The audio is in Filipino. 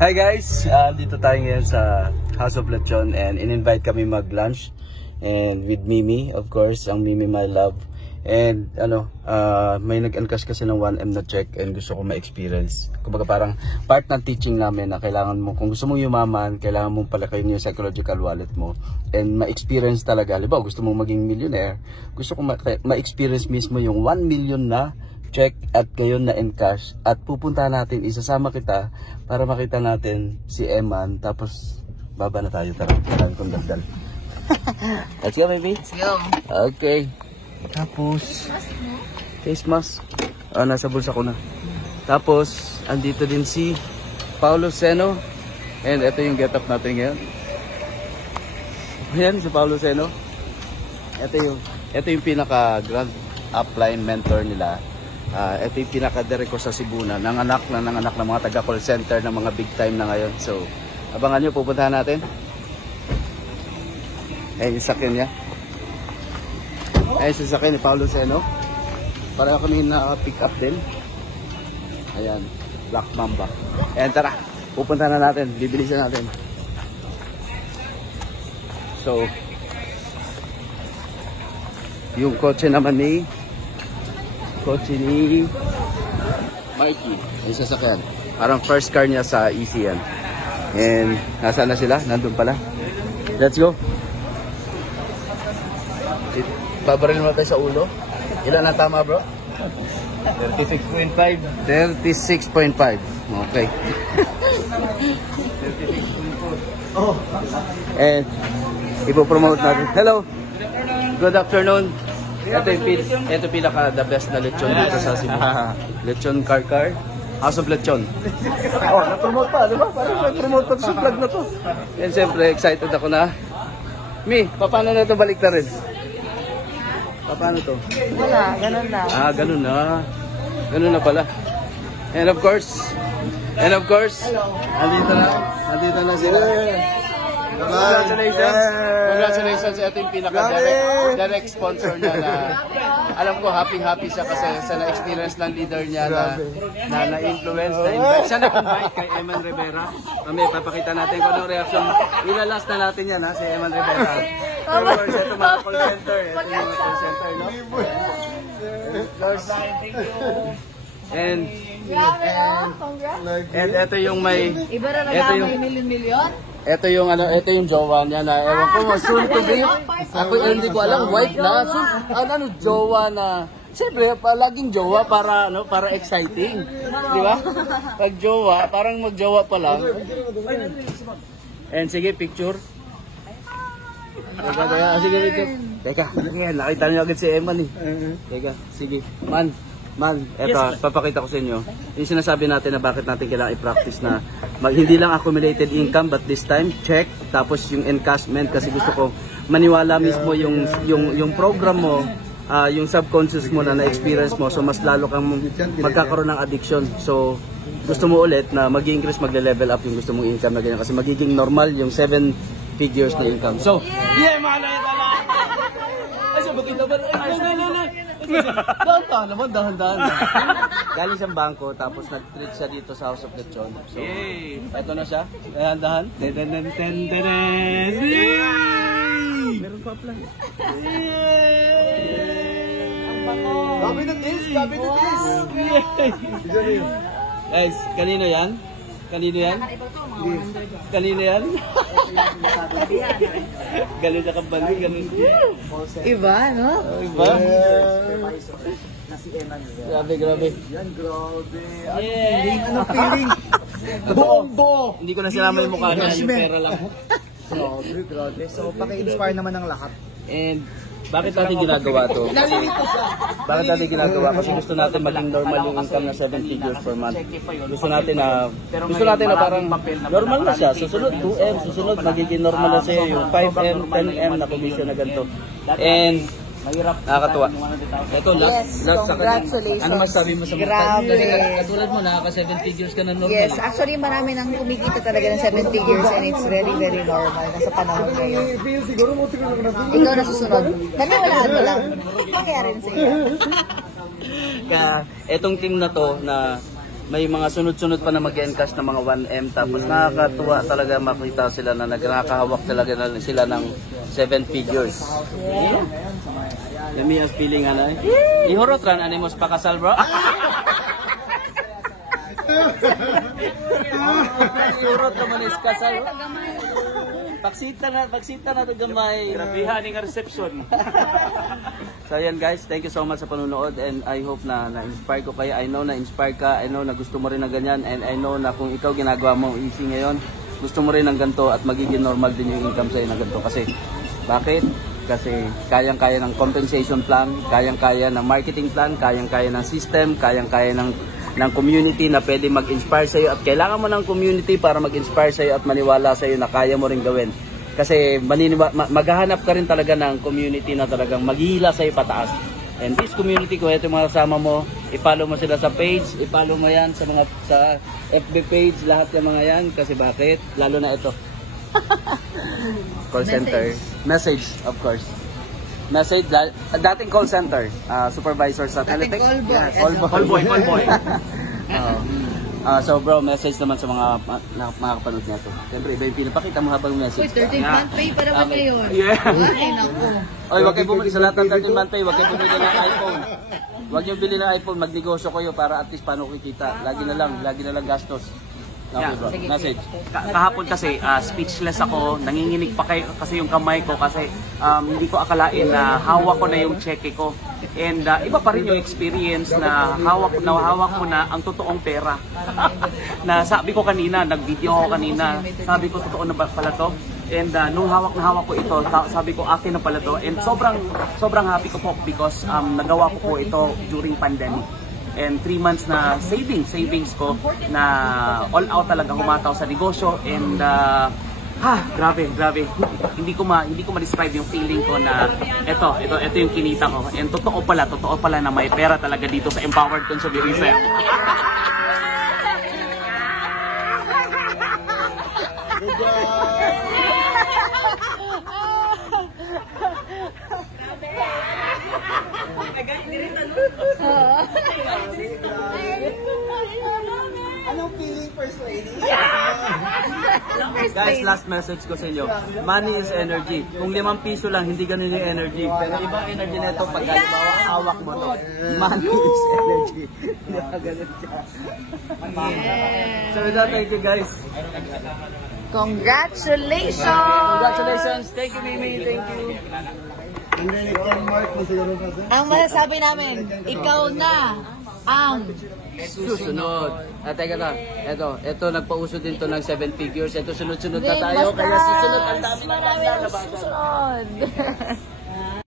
Hi guys! Dito tayo ngayon sa House of Lechon and in-invite kami mag-lunch and with Mimi, of course, ang Mimi my love. And may nag-encash kasi ng 1M na check and gusto ko ma-experience. Kumbaga parang part ng teaching namin na kailangan mo, kung gusto mong yumaman, kailangan mong palakayin yung psychological wallet mo and ma-experience talaga. Halimbawa, gusto mong maging millionaire, gusto ko ma-experience mismo yung 1 million na check at ngayon na encash at pupunta natin, isasama kita para makita natin si Eman, tapos baba na tayo. Tara, kailangan kong dagdal. Let's go baby. Let's go. Okay. Tapos face mask. Nasa bulsa ko na. Tapos andito din si Paulo Seno. And ito yung get up natin ngayon. Ayan si Paulo Seno. Ito yung pinaka grand upline mentor nila. Ito yung pinaka-direct ko sa Cebu na nanganak ng mga taga-call center ng mga big time na ngayon. So, abangan nyo, pupuntahan natin. Ayun yung sakyan niya. Ayun yung sakyan ni Paulo Seno. Para kami na-pick up din. Ayan, Black Mamba. Ayan, tara, pupuntahan na natin, bibilisan natin. So, yung kotse naman ni Mikey, yung sasakyan. Parang first car niya sa ECN. And nasaan na sila? Nandun pala. Let's go. Pabaril mo tayo sa ulo. Ilan na tama bro? 36.5. 36.5. Okay. 36.4. Oh. And ipopromote natin. Hello. Good afternoon. Ito pinaka the best na lechon dito sa Cebu. Lechon Car. House of Lechon. Oh, na-promote pa, di ba? Parang na-promote pa sa vlog na to. And siyempre, excited ako na. Mi, paano na ito balik na rin? Paano to? Wala, ganun na. Ganun na. Ganun na pala. And of course, andito na sila. Congratulations! Congratulations! Ito yung pinaka-direct sponsor niya na alam ko happy siya kasi sa na-experience ng leader niya na-influence, na-invite. Siya na-invite kay Eman Rivera. Kami, papakita natin kung anong reaction. Ilalas na natin yan si Eman Rivera. Of course, ito mga call center. Ito yung mga call center, no? Of course. And ito yung may... Iba na may million-million? Ito yung jowa niya na ewan ko soon to be. Ako hindi ko alam, white na. Jowa na. Siyempre, laging jowa para exciting. Di ba? Pag jowa, parang magjowa pa lang. And sige, picture. Teka, nakita niyo agad si Eman eh. Teka, sige. Man, eto, papakita ko sa inyo. Yung sinasabi natin na bakit natin kailangan i-practice na hindi lang accumulated income but this time, check. Tapos yung encashment kasi gusto ko maniwala mismo yung program mo, yung subconscious mo na experience mo. So mas lalo kang magkakaroon ng addiction. So gusto mo ulit na mag-increase, magle-level up yung gusto mong income na ganyan. Kasi magiging normal yung 7 figures na income. So, yeah, malay talaga! Ay, so bakit naman? Dahan-dahan. Galing siyang bangko, tapos nag-treat siya dito sa House of Lechon. So, eto na siya. Dahan-dahan. Meron pa plan. Gabi na this! Guys, kanino yan? Galing na kabalik, Iba, no? Iba? Grabe. Yan, grabe. Anong feeling? Buo. Hindi ko na sinama yung mukha niya, yung pera lang. Grabe. So, paki-inspire naman ng lahat. And bakit natin ginagawa to? Kasi gusto natin maging normal yung income na 7 figures per month. Gusto natin na parang normal na siya. Susunod 2M, susunod magiging normal na siya yung 5M, 10M na commission na ganito. And nakakatuwa. Ito, Yes, congratulations. Ano masasabi mo sa mga katulad mo, nakaka 7 figures ka na normal? Yes, actually marami nang kumikita talaga ng 7 figures and it's very, very normal nasa panahon ngayon. Ikaw na susunod. Naniwalaan mo lang. Mangyari rin sa iyo. Kaya, etong team na to na may mga sunod-sunod pa na mag-encash ng mga 1M, tapos nakakatuwa talaga makita sila na nakakahawak talaga na sila ng 7 figures. Yeah. Yami as feeling ano? Ihurot ran animos pakasal bro. Ihurot ka man is kasal. Pagsita na to gamay. Grabihan ng reception. So ayan guys, thank you so much sa panunood, and I hope na na-inspire ko kayo. I know na-inspire ka, I know na gusto mo rin ng ganyan, and I know na kung ikaw ginagawa mo easy ngayon, gusto mo rin ng ganito at magiging normal din yung income sa'yo na ganito. Kasi, bakit? Kasi kayang-kaya ng compensation plan, kayang-kaya ng marketing plan, kayang-kaya ng system, kayang-kaya ng community na pwede mag-inspire sa'yo, at kailangan mo ng community para mag-inspire sa'yo at maniwala sa'yo na kaya mo rin gawin. Kasi maghahanap ka rin talaga ng community na talagang maghihila sa'yo pataas. And this community, kung ito yung mga kasama mo, i-follow mo sila sa page, i-follow mo yan sa mga sa FB page, lahat yung mga yan. Kasi bakit? Lalo na ito. Call center. Message, of course. Message, dating call center, supervisor sa Teletech. Call boy. Call boy. So bro, message naman sa mga makakapanood nito. Siyempre, iba yung pinapakita mo habang message. Uy, 13-month pay pa naman ngayon. Yeah. Ay, naku. Oy, wag kayo bumili sa lahat ng 13-month pay, wag kayo bumili ng iPhone. Wag niyo bili ng iPhone, magnegosyo kayo para at least paano kikita. Lagi na lang gastos. Okay, Yeah. bro. Message. Kahapon kasi speechless ako, nanginginig pa kayo kasi yung kamay ko kasi hindi ko akalain na hawak ko na yung cheque ko. And iba pa rin yung experience na hawak mo na ang totoong pera. Na sabi ko kanina, nag-video ako kanina, sabi ko totoo na ba pala to? And nung hawak ko ito, sabi ko akin na pala to. And sobrang happy ko po because nagawa ko po ito during pandemic. And 3 months na savings ko na all out talaga humataw sa negosyo, and grabe. Hindi ko ma-describe yung feeling ko na ito yung kinita ko. And totoo pala na may pera talaga dito sa Empowered Consumerism. Anong feeling, First Lady? Guys, last message ko sa inyo. Money is energy. Kung 5 piso lang, hindi ganun yung energy. Pero ibang energy nito pag halimbawa hawak mo to. Money is energy. Hindi ba ganun siya? So with that, thank you guys. Congratulations! Thank you, Mimi. Thank you. Ang masasabi namin, ikaw na ang Susunod. Teka lang. Ito nagpauso din to ng 7 figures. Ito sunod-sunod na tayo. Kaya susunod ang dami na marami ang susunod.